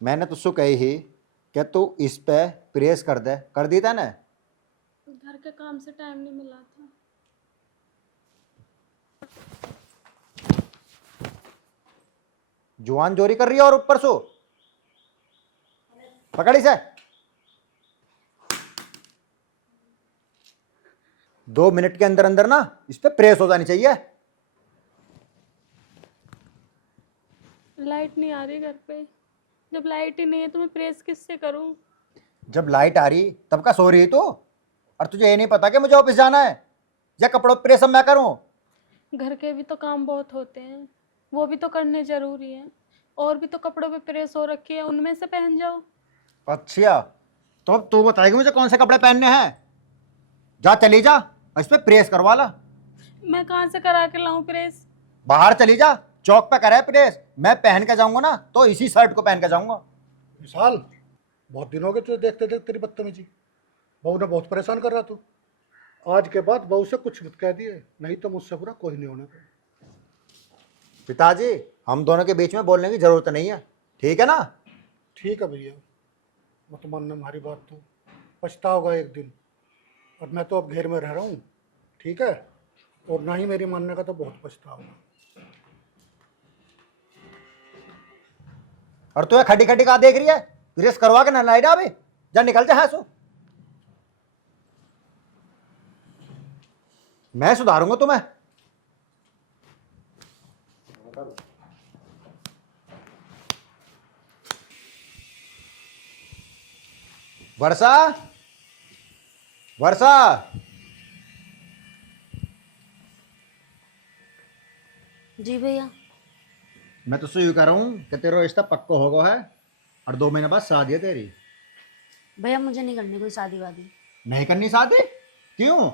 मैंने तुझसे कही ही कि तू इस पे प्रेस कर दे, कर दी था ना। घर के काम से टाइम नहीं मिला था। जुआन जोरी कर रही है और ऊपर सो पकड़ी से 2 मिनट के अंदर अंदर ना इस पे प्रेस हो जानी चाहिए। लाइट नहीं आ रही घर पे। जब लाइट ही नहीं है तो मैं प्रेस किससे करूं? जब लाइट आ रही तब का सो रही तू, और तुझे ये नहीं पता कि मुझे ऑफिस जाना है या कपड़ों पे प्रेस अब मैं करूं। घर के भी तो काम बहुत होते हैं, वो भी तो करने जरूरी है। और भी तो कपड़ों पे प्रेस हो रखी है, उनमें से पहन जाओ। अच्छा, तो अब तू बताएगी मुझे कौन से कपड़े पहनने हैं। जा चली जा, इस पे प्रेस करवा ला। मैं कहाँ से करा के लाऊं प्रेस? बाहर चली जा, चौक पे करे प्रेस। मैं पहन के जाऊंगा ना तो इसी शर्ट को पहन के जाऊंगा। विशाल, बहुत दिन हो गए तुझे देखते देखते तेरी बदतमीजी। बहू ने बहुत परेशान कर रहा तू। आज के बाद बहू से कुछ मत कह दिए, नहीं तो मुझसे बुरा कोई नहीं होने का। पिताजी, हम दोनों के बीच में बोलने की जरूरत नहीं है, ठीक है ना। ठीक है भैया, मत मानना हमारी बात, तो पछताओगा एक दिन। और मैं तो अब घेर में रह रहा हूँ, ठीक है। और ना ही मेरी मानने का तो बहुत पछताओगा। और तू खटी खटी कहा देख रही है, प्रेस करवा के ना लाई डाबे। जा निकल जा, है सो मैं सुधारूंगा तुम्हें। वर्षा, वर्षा, जी भैया। मैं तुझसे यूं कह रहा हूं कि तेरा रिश्ता पक्का हो गया है और 2 महीने बाद शादी है तेरी। भैया मुझे नहीं करनी कोई शादी वादी। नहीं करनी शादी? क्यों?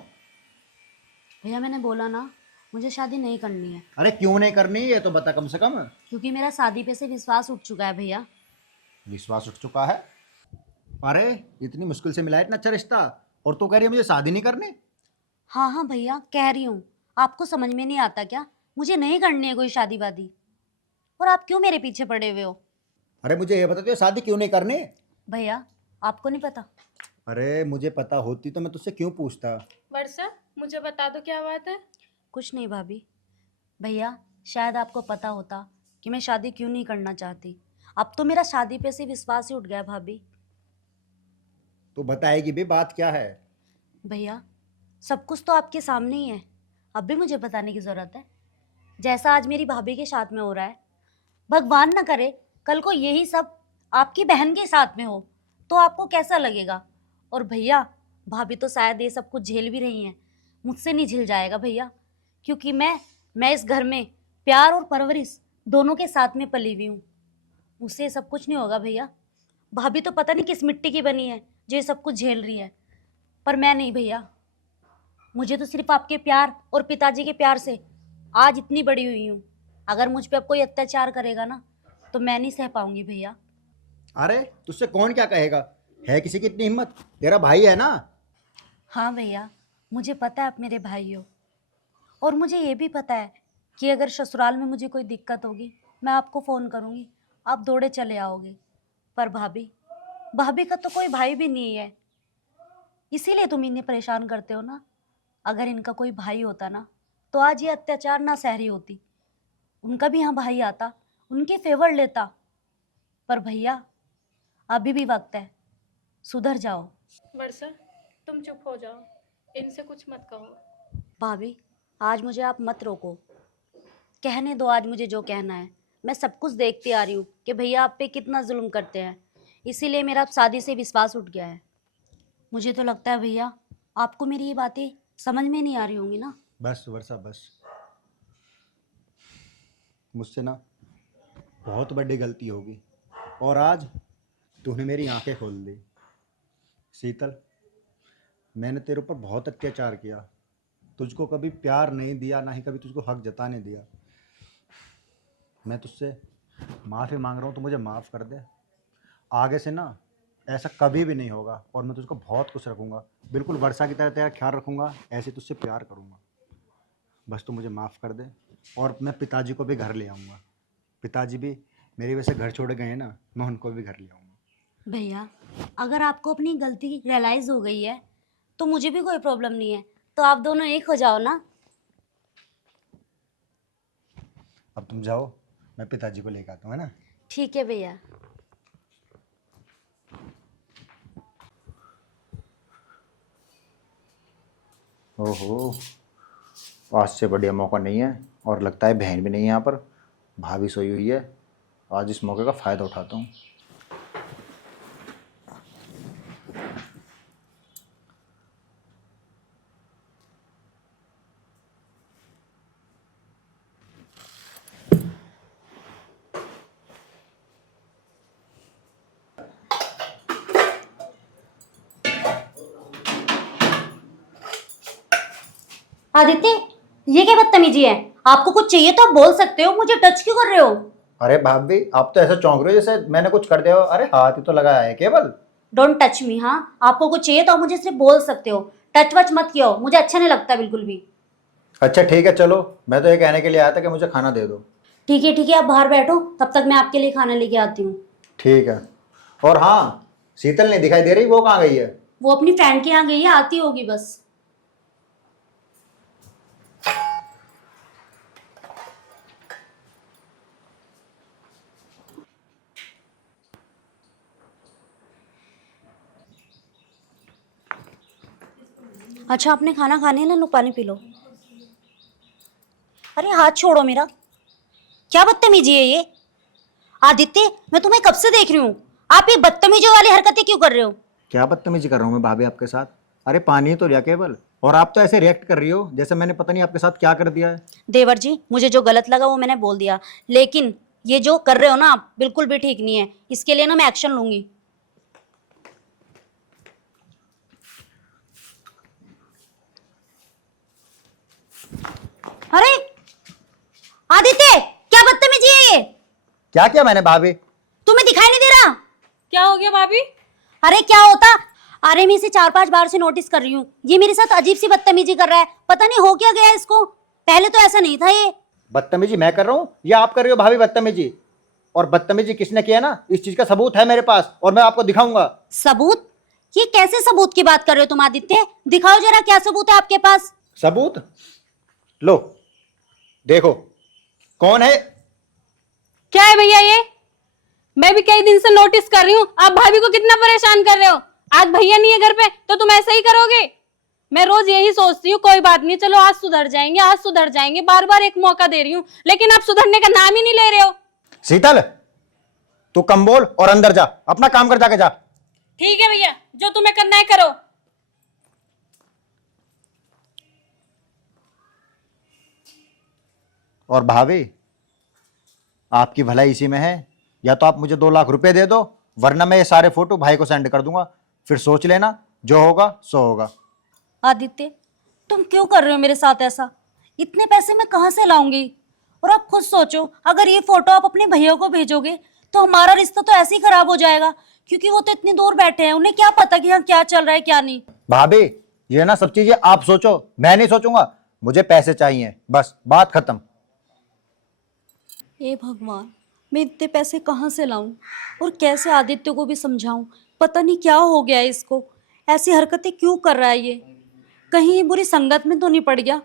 भैया मैंने बोला ना, मुझे शादी नहीं करनी है। अरे क्यों नहीं करनी ये तो बता कम से कम। क्योंकि मेरा शादी पे से विश्वास उठ चुका है भैया। विश्वास उठ चुका है? अरे इतनी मुश्किल से मिला है इतना अच्छा रिश्ता, और तू कह रही है मुझे शादी नहीं करनी। हाँ हाँ भैया, कह रही हूँ। आपको समझ में नहीं आता क्या? मुझे नहीं करनी है कोई शादी वादी। और आप क्यों मेरे पीछे पड़े हुए हो? अरे मुझे ये बता तुझे शादी क्यों नहीं करनी। भैया आपको नहीं पता? अरे मुझे पता होती तो मैं तुझसे क्यों पूछता। वर्षा, मुझे बता दो क्या बात है। कुछ नहीं भाभी। भैया शायद आपको पता होता कि मैं शादी क्यों नहीं करना चाहती। अब तो मेरा शादी पे से विश्वास ही उठ गया है भाभी। तू बताएगी भी बात क्या है। भैया सब कुछ तो आपके सामने ही है, अब भी मुझे बताने की ज़रूरत है? जैसा आज मेरी भाभी के साथ में हो रहा है, भगवान ना करे कल को यही सब आपकी बहन के साथ में हो तो आपको कैसा लगेगा? और भैया भाभी तो शायद ये सब कुछ झेल भी रही हैं, मुझसे नहीं झेल जाएगा भैया। क्योंकि मैं इस घर में प्यार और परवरिश दोनों के साथ में पली हुई हूँ। मुझसे ये सब कुछ नहीं होगा भैया। भाभी तो पता नहीं किस मिट्टी की बनी है जो ये सब कुछ झेल रही है, पर मैं नहीं भैया। मुझे तो सिर्फ आपके प्यार और पिताजी के प्यार से आज इतनी बड़ी हुई हूँ। अगर मुझ पे अब कोई अत्याचार करेगा ना तो मैं नहीं सह पाऊंगी भैया। अरे तुझसे कौन क्या कहेगा, है किसी की इतनी हिम्मत? तेरा भाई है ना। हाँ भैया, मुझे पता है आप मेरे भाई हो। और मुझे ये भी पता है कि अगर ससुराल में मुझे कोई दिक्कत होगी मैं आपको फ़ोन करूँगी, आप दौड़े चले आओगे। पर भाभी, भाभी का तो कोई भाई भी नहीं है, इसीलिए तुम इन्हें परेशान करते हो ना। अगर इनका कोई भाई होता ना तो आज ये अत्याचार ना सह रही होती। उनका भी यहाँ भाई आता, उनके फेवर लेता। पर भैया अभी भी वक्त है, सुधर जाओ। वर्षा, तुम चुप हो जाओ, इनसे कुछ मत कहो। भाभी आज मुझे आप मत रोको, कहने दो आज मुझे जो कहना है। मैं सब कुछ देखती आ रही हूँ कि भैया आप पे कितना जुल्म करते हैं, इसीलिए मेरा अब शादी से विश्वास उठ गया है। मुझे तो लगता है भैया आपको मेरी ये बातें समझ में नहीं आ रही होंगी ना। बस वर्षा बस, मुझसे ना बहुत बड़ी गलती होगी, और आज तूने मेरी आंखें खोल दी। शीतल, मैंने तेरे ऊपर बहुत अत्याचार किया, तुझको कभी प्यार नहीं दिया, ना ही कभी तुझको हक जताने दिया। मैं तुझसे माफ़ी मांग रहा हूँ, तो मुझे माफ़ कर दे। आगे से ना ऐसा कभी भी नहीं होगा, और मैं तुझको बहुत खुश रखूँगा, बिल्कुल वर्षा की तरह तेरा ख्याल रखूँगा, ऐसे तुझसे प्यार करूँगा। बस तू मुझे माफ़ कर दे, और मैं पिताजी को भी घर ले आऊँगा। पिताजी भी मेरी वजह से घर छोड़ गए ना, मैं उनको भी घर ले आऊँगा। भैया अगर आपको अपनी गलती रियलाइज हो गई है तो मुझे भी कोई प्रॉब्लम नहीं है, तो आप दोनों एक हो जाओ ना। अब तुम जाओ, मैं पिताजी को लेकर आता हूँ, है ना। ठीक है भैया। ओहो, आज से बढ़िया मौका नहीं है, और लगता है बहन भी नहीं है यहाँ पर, भाभी सोई हुई है। आज इस मौके का फ़ायदा उठाता हूँ। आदित्य, ये क्या बदतमीजी है? आपको कुछ चाहिए तो आप बोल सकते हो, मुझे टच क्यों कर रहे हो? अरे भाभी, आप तो ऐसा चौंक रहे हो जैसे मैंने कुछ कर दिया हो। अरे हाथ ही तो लगाया है केवल। Don't touch me. हाँ, आपको कुछ चाहिए तो आप मुझे सिर्फ बोल सकते हो, टच वच मत किया हो, मुझे अच्छा नहीं लगता बिल्कुल भी। अच्छा ठीक है, चलो, मैं तो ये कहने के लिए आया था कि मुझे खाना दे दो। ठीक है, आप बाहर बैठो, तब तक मैं आपके लिए खाना लेके आती हूँ। ठीक है। और हाँ, शीतल नहीं दिखाई दे रही, वो कहाँ गई है? वो अपनी फ्रेंड के यहाँ गई है, आती होगी बस। अच्छा, आपने खाना खाने, लो पानी पी लो। अरे हाथ छोड़ो मेरा, क्या बदतमीजी है ये? आदित्य, मैं तुम्हें कब से देख रही हूँ, आप ये बदतमीजी वाली हरकतें क्यों कर रहे हो? क्या बदतमीजी कर रहा हूँ मैं भाभी आपके साथ? अरे पानी ही तो लिया केवल, और आप तो ऐसे रिएक्ट कर रही हो जैसे मैंने पता नहीं आपके साथ क्या कर दिया है। देवर जी, मुझे जो गलत लगा वो मैंने बोल दिया, लेकिन ये जो कर रहे हो ना आप, बिल्कुल भी ठीक नहीं है। इसके लिए ना मैं एक्शन लूंगी। अरे आदित्य, क्या बदतमीजी है ये? क्या किया मैंने भाभी? तुम्हें दिखाई नहीं दे रहा? क्या हो गया भाभी? अरे क्या होता? अरे मैं इसे 4-5 बार से नोटिस कर रही हूँ, ये मेरे साथ अजीब सी बदतमीजी कर रहा है, पता नहीं हो क्या गया इसको। पहले तो ऐसा नहीं था ये। बदतमीजी मैं कर रहा हूँ या आप कर रही हो भाभी बदतमीजी? और बदतमीजी किसने किया ना, इस चीज का सबूत है मेरे पास, और मैं आपको दिखाऊंगा। सबूत? ये कैसे सबूत की बात कर रहे हो तुम आदित्य? दिखाओ जरा, क्या सबूत है आपके पास? सबूत? लो देखो, कौन है? क्या है भैया ये? मैं भी कई दिन से नोटिस कर रही हूँ, आप भाभी को कितना परेशान कर रहे हो। आज भैया नहीं है घर पे तो तुम ऐसा ही करोगे? मैं रोज यही सोचती हूँ, कोई बात नहीं, चलो आज सुधर जाएंगे, आज सुधर जाएंगे, बार बार एक मौका दे रही हूँ, लेकिन आप सुधरने का नाम ही नहीं ले रहे हो। शीतल, तू कम बोल और अंदर जा, अपना काम कर जाके जा। ठीक है भैया, जो तुम्हें करना है करो। और भाभी, आपकी भलाई इसी में है, या तो आप मुझे 2 लाख रुपए दे दो, वरना मैं ये सारे फोटो भाई को सेंड कर दूंगा, फिर सोच लेना, जो होगा सो होगा। आदित्य, तुम क्यों कर रहे हो मेरे साथ ऐसा? इतने पैसे मैं कहाँ से लाऊंगी? और आप खुद सोचो, अगर ये फोटो आप अपने भैया को भेजोगे तो हमारा रिश्ता तो ऐसे ही खराब हो जाएगा, क्योंकि वो तो इतनी दूर बैठे हैं, उन्हें क्या पता कि हाँ क्या चल रहा है क्या नहीं। भाभी, ये ना सब चीजें आप सोचो, मैं नहीं सोचूंगा, मुझे पैसे चाहिए, बस बात खत्म। हे भगवान, मैं इतने पैसे कहाँ से लाऊं और कैसे आदित्य को भी समझाऊं? पता नहीं क्या हो गया है इसको, ऐसी हरकतें क्यों कर रहा है ये? कहीं बुरी संगत में तो नहीं पड़ गया?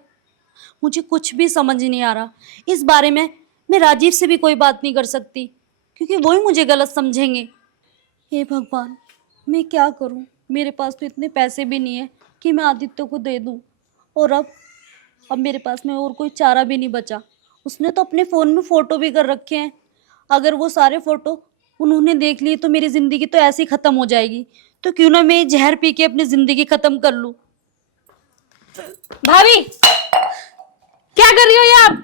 मुझे कुछ भी समझ नहीं आ रहा। इस बारे में मैं राजीव से भी कोई बात नहीं कर सकती, क्योंकि वो ही मुझे गलत समझेंगे। हे भगवान, मैं क्या करूं? मेरे पास तो इतने पैसे भी नहीं है कि मैं आदित्य को दे दूं, और अब मेरे पास में और कोई चारा भी नहीं बचा। उसने तो अपने फ़ोन में फ़ोटो भी कर रखे हैं, अगर वो सारे फ़ोटो उन्होंने देख लिए तो मेरी ज़िंदगी तो ऐसे ही ख़त्म हो जाएगी। तो क्यों ना मैं जहर पी के अपनी ज़िंदगी ख़त्म कर लूं। भाभी, क्या कर रही हो ये आप?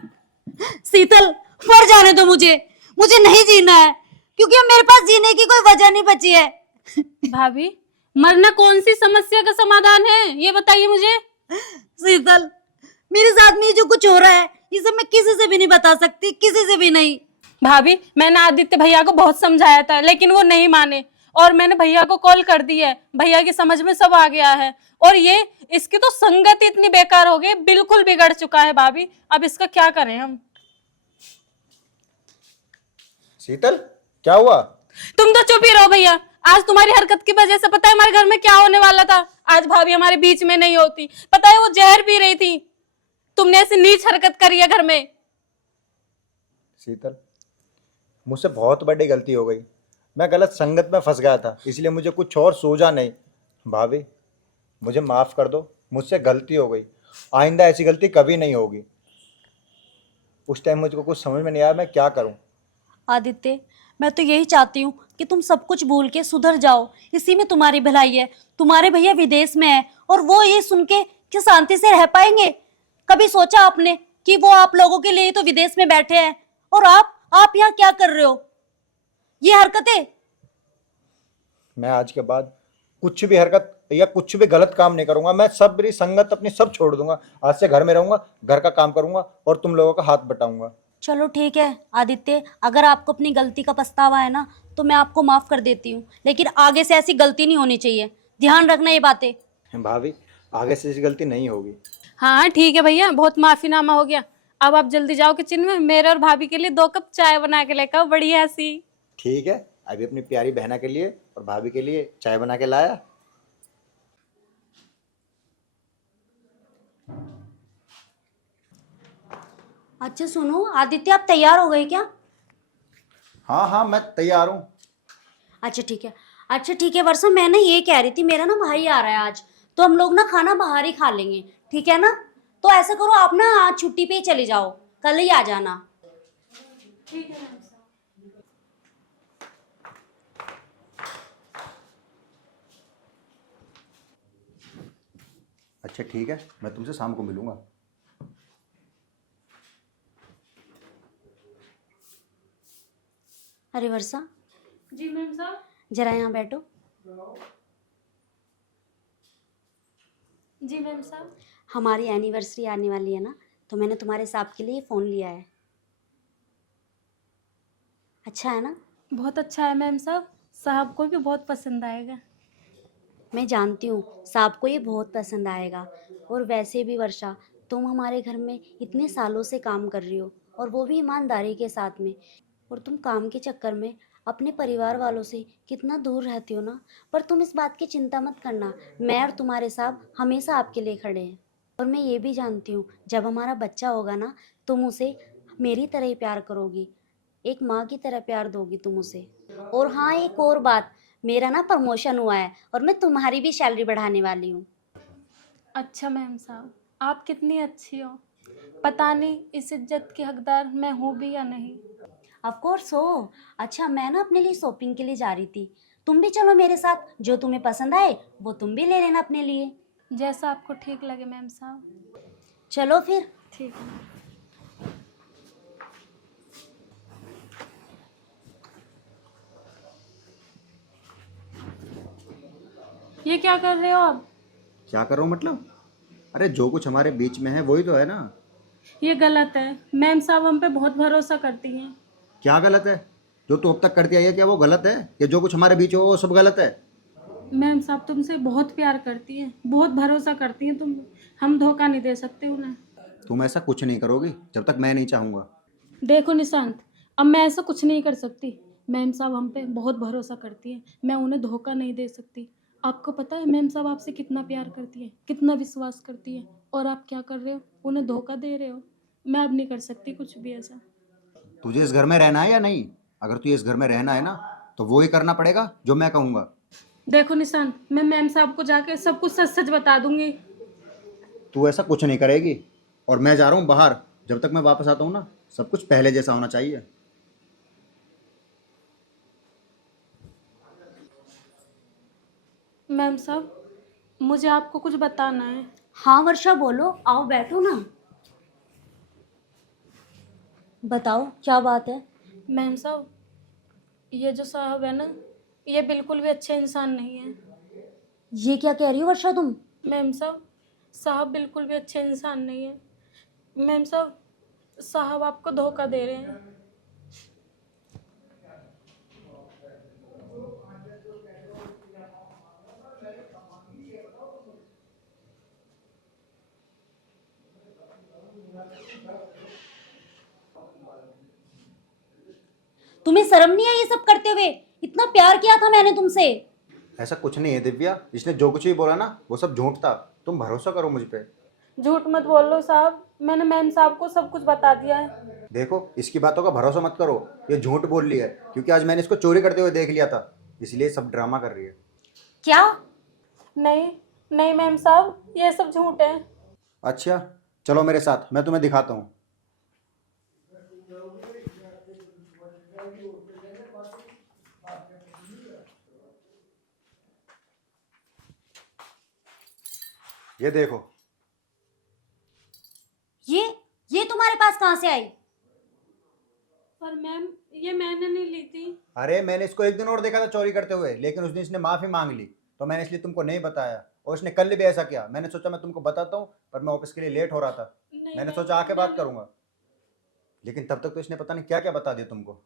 शीतल, मर जाने दो मुझे, मुझे नहीं जीना है, क्योंकि अब मेरे पास जीने की कोई वजह नहीं बची है। भाभी, मरना कौन सी समस्या का समाधान है, ये बताइए मुझे। शीतल, मेरे साथ में ये जो कुछ हो रहा है, ये सब मैं किसी से भी नहीं बता सकती, किसी से भी नहीं। भाभी, मैंने आदित्य भैया को बहुत समझाया था, लेकिन वो नहीं माने, और मैंने भैया को कॉल कर दी है, भैया की समझ में सब आ गया है, और ये इसकी तो संगत इतनी बेकार हो गई, बिल्कुल बिगड़ चुका है भाभी। अब इसका क्या करें हम? शीतल, क्या हुआ? तुम तो चुप ही रहो भैया। आज तुम्हारी हरकत की वजह से पता है हमारे घर में क्या होने वाला था। आज भाभी हमारे बीच में नहीं होती। पता है वो जहर पी रही थी। तुमने ऐसी नीच हरकत करी है घर में। शीतल, मुझसे बहुत बड़ी गलती हो गई। मैं गलत संगत में फंस गया था, इसलिए मुझे कुछ और सूझा नहीं। भाभी, मुझे माफ़ कर दो, मुझसे गलती हो गई। आइंदा ऐसी गलती कभी नहीं होगी। उस टाइम मुझको कुछ समझ में नहीं आया मैं क्या करूं। आदित्य, मैं तो यही चाहती हूँ कि तुम सब कुछ भूल के सुधर जाओ। इसी में तुम्हारी भलाई है। तुम्हारे भैया विदेश में है और वो ये सुन के कि शांति से रह पाएंगे? कभी सोचा आपने कि वो आप लोगों के लिए तो विदेश में बैठे हैं और आप यहाँ क्या कर रहे हो? ये हरकतें। मैं आज के बाद कुछ भी हरकत या कुछ भी गलत काम नहीं करूंगा। मैं सब मेरी संगत अपनी सब छोड़ दूंगा। आज से घर में रहूंगा, घर का काम करूंगा और तुम लोगों का हाथ बटाऊंगा। चलो ठीक है आदित्य, अगर आपको अपनी गलती का पछतावा है ना तो मैं आपको माफ कर देती हूँ, लेकिन आगे से ऐसी गलती नहीं होनी चाहिए। ध्यान रखना ये बातें। भाभी, आगे से ऐसी गलती नहीं होगी। हाँ हाँ ठीक है भैया, बहुत माफीनामा हो गया। अब आप जल्दी जाओ किचन में, मेरे और भाभी के लिए 2 कप चाय बना के लेकर आओ बढ़िया सी। ठीक है, अभी अपनी प्यारी बहना के लिए और भाभी के लिए चाय बना के लाया। अच्छा सुनो आदित्य, आप तैयार हो गए क्या? हाँ हाँ, मैं तैयार हूँ। अच्छा ठीक है। अच्छा ठीक है वर्षा, मैं ना ये कह रही थी, मेरा ना भाई आ रहा है आज, तो हम लोग ना खाना बाहर ही खा लेंगे, ठीक है ना? तो ऐसा करो, आप ना आज छुट्टी पे ही चले जाओ, कल ही आ जाना। ठीक है मैम। अच्छा ठीक है, मैं तुमसे शाम को मिलूंगा। अरे वर्षा, जी मैम साहब। जरा यहाँ बैठो। जी मैम साहब। हमारी एनिवर्सरी आने वाली है ना, तो मैंने तुम्हारे साहब के लिए फ़ोन लिया है। अच्छा है ना? बहुत अच्छा है मैम साहब, साहब को भी बहुत पसंद आएगा। मैं जानती हूँ साहब को ये बहुत पसंद आएगा। और वैसे भी वर्षा, तुम हमारे घर में इतने सालों से काम कर रही हो और वो भी ईमानदारी के साथ में, और तुम काम के चक्कर में अपने परिवार वालों से कितना दूर रहती हो ना। पर तुम इस बात की चिंता मत करना, मैं और तुम्हारे साहब हमेशा आपके लिए खड़े हैं। और मैं ये भी जानती हूँ जब हमारा बच्चा होगा ना, तुम उसे मेरी तरह ही प्यार करोगी, एक माँ की तरह प्यार दोगी तुम उसे। और हाँ, एक और बात, मेरा ना प्रमोशन हुआ है और मैं तुम्हारी भी सैलरी बढ़ाने वाली हूँ। अच्छा मैम साहब, आप कितनी अच्छी हो। पता नहीं इस इज्जत की हकदार मैं हूँ भी या नहीं। ऑफ कोर्स हो। अच्छा मैं ना अपने लिए शॉपिंग के लिए जा रही थी, तुम भी चलो मेरे साथ, जो तुम्हें पसंद आए वो तुम भी ले लेना अपने लिए। जैसा आपको ठीक लगे मैम साहब। चलो फिर। ठीक है। ये क्या कर रहे हो आप? क्या कर रहा हूँ मतलब? अरे जो कुछ हमारे बीच में है वही तो है ना। ये गलत है। मैम साहब हम पे बहुत भरोसा करती हैं। क्या गलत है? जो तू अब तक करती आई है क्या वो गलत है? कि जो कुछ हमारे बीच हो वो सब गलत है? मैम साहब तुमसे बहुत प्यार करती हैं, बहुत भरोसा करती हैं तुम। हम धोखा नहीं दे सकते उन्हें। तुम ऐसा कुछ नहीं करोगी जब तक मैं नहीं चाहूँगा। देखो निशांत, अब मैं ऐसा कुछ नहीं कर सकती। मैम साहब हम पे बहुत भरोसा करती है, मैं उन्हें धोखा नहीं दे सकती। आपको पता है मैम साहब आपसे कितना प्यार करती है, कितना विश्वास करती है, और आप क्या कर रहे हो, उन्हें धोखा दे रहे हो। मैं अब नहीं कर सकती कुछ भी ऐसा। तुझे इस घर में रहना है या नहीं? अगर तुझे इस घर में रहना है ना, तो वो ही करना पड़ेगा जो मैं कहूँगा। देखो निशांत, मैं मैम साहब को जाके सब कुछ सच सच बता दूंगी। तू ऐसा कुछ नहीं करेगी और मैं जा रहा हूँ बाहर। जब तक मैं वापस आता हूँ ना, सब कुछ पहले जैसा होना चाहिए। मैम साहब मुझे आपको कुछ बताना है। हाँ वर्षा बोलो, आओ बैठो ना। बताओ क्या बात है? मैम साहब, ये जो साहब है ना, ये बिल्कुल भी अच्छे इंसान नहीं है। ये क्या कह रही हो वर्षा तुम? मैम साहब, साहब बिल्कुल भी अच्छे इंसान नहीं है। मैम साहब, साहब आपको धोखा दे रहे हैं। तुम्हें शर्म नहीं आई ये सब करते हुए? इतना प्यार किया था मैंने तुमसे। ऐसा कुछ नहीं है दिव्या, इसने जो कुछ भी बोला ना वो सब झूठ था। तुम भरोसा करो मुझ पे। झूठ मत बोलो साहब, मैंने मैम साहब को सब कुछ बता दिया है। देखो, इसकी बातों का भरोसा मत करो, ये झूठ बोल रही है, क्योंकि आज मैंने इसको चोरी करते हुए देख लिया था, इसलिए सब ड्रामा कर रही है। क्या? नहीं नहीं मैम साहब, ये सब झूठ है। अच्छा चलो मेरे साथ, मैं तुम्हें दिखाता हूँ। ये देखो। ये तुम्हारे पास कहाँ से आई? पर मैम ये मैंने नहीं ली थी। अरे मैंने इसको एक दिन और देखा था चोरी करते हुए, लेकिन उस दिन इसने माफी मांग ली, तो मैंने इसलिए तुमको नहीं बताया। और इसने कल भी ऐसा किया, मैंने सोचा मैं तुमको बताता हूँ, पर मैं ऑफिस के लिए लेट हो रहा था, मैंने सोचा आके बात करूंगा, लेकिन तब तक तो इसने पता नहीं क्या क्या बता दिया तुमको।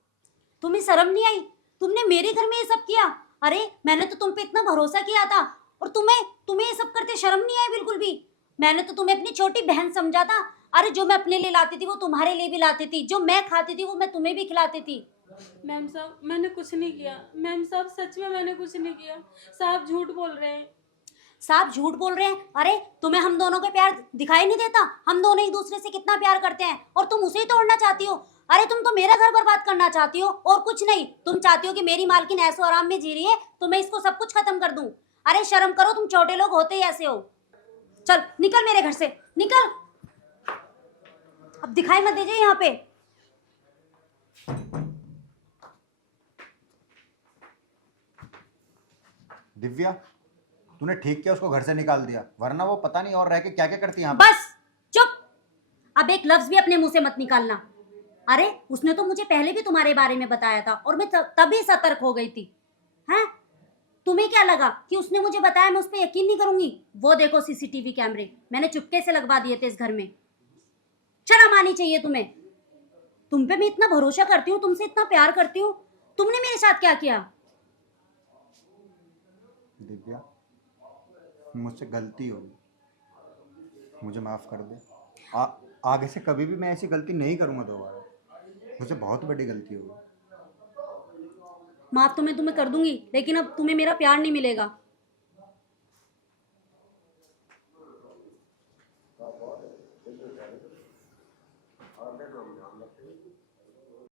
तुम्हें शर्म नहीं आई? तुमने मेरे घर में ये सब किया? अरे मैंने तो तुम पे इतना भरोसा किया था, और तुम्हें तुम्हें ये सब करते शर्म नहीं आई बिल्कुल भी? मैंने तो तुम्हें अपनी छोटी बहन समझा था। अरे जो मैं अपने लिए लाती थी वो तुम्हारे लिए भी लाती थी, जो मैं खाती थी वो मैं तुम्हें भी खिलाती थी। मैम साहब मैंने कुछ नहीं किया। मैम साहब सच में मैंने कुछ नहीं किया। साहब झूठ बोल रहे हैं। साहब झूठ बोल रहे हैं? अरे तुम्हें हम दोनों का प्यार दिखाई नहीं देता? हम दोनों एक दूसरे से कितना प्यार करते हैं, और तुम उसे ही तोड़ना चाहती हो। अरे तुम तो मेरा घर बर्बाद करना चाहती हो और कुछ नहीं। तुम चाहती हो कि मेरी मालकिन ऐशो आराम में जी रही है तो मैं इसको सब कुछ खत्म कर दूं। अरे शर्म करो, तुम छोटे लोग होते ही ऐसे हो। चल निकल मेरे घर से, निकल। अब दिखाई मत दीजिए यहाँ पे। दिव्या, तूने ठीक किया उसको घर से निकाल दिया, वरना वो पता नहीं और रह के क्या क्या करती यहाँ पे। बस चुप। अब एक लफ्ज भी अपने मुंह से मत निकालना। अरे उसने तो मुझे पहले भी तुम्हारे बारे में बताया था और मैं तभी सतर्क हो गई थी। हैं? तुम्हें क्या लगा कि उसने मुझे बताया मैं उस पर यकीन नहीं करूंगी? वो देखो सीसीटीवी कैमरे मैंने चुपके से लगवा दिए थे इस घर में। शर्म आनी चाहिए तुम्हें। तुम पे मैं इतना भरोसा करती हूँ, तुमसे इतना प्यार करती हूँ, तुमने मेरे साथ क्या किया? दिव्या, मुझसे गलती होगी, मुझे माफ कर दे। आगे से कभी भी मैं ऐसी गलती नहीं करूँगा दोबारा, मुझसे बहुत बड़ी गलती होगी। माफ तो मैं तुम्हें कर दूंगी, लेकिन अब तुम्हें मेरा प्यार नहीं मिलेगा।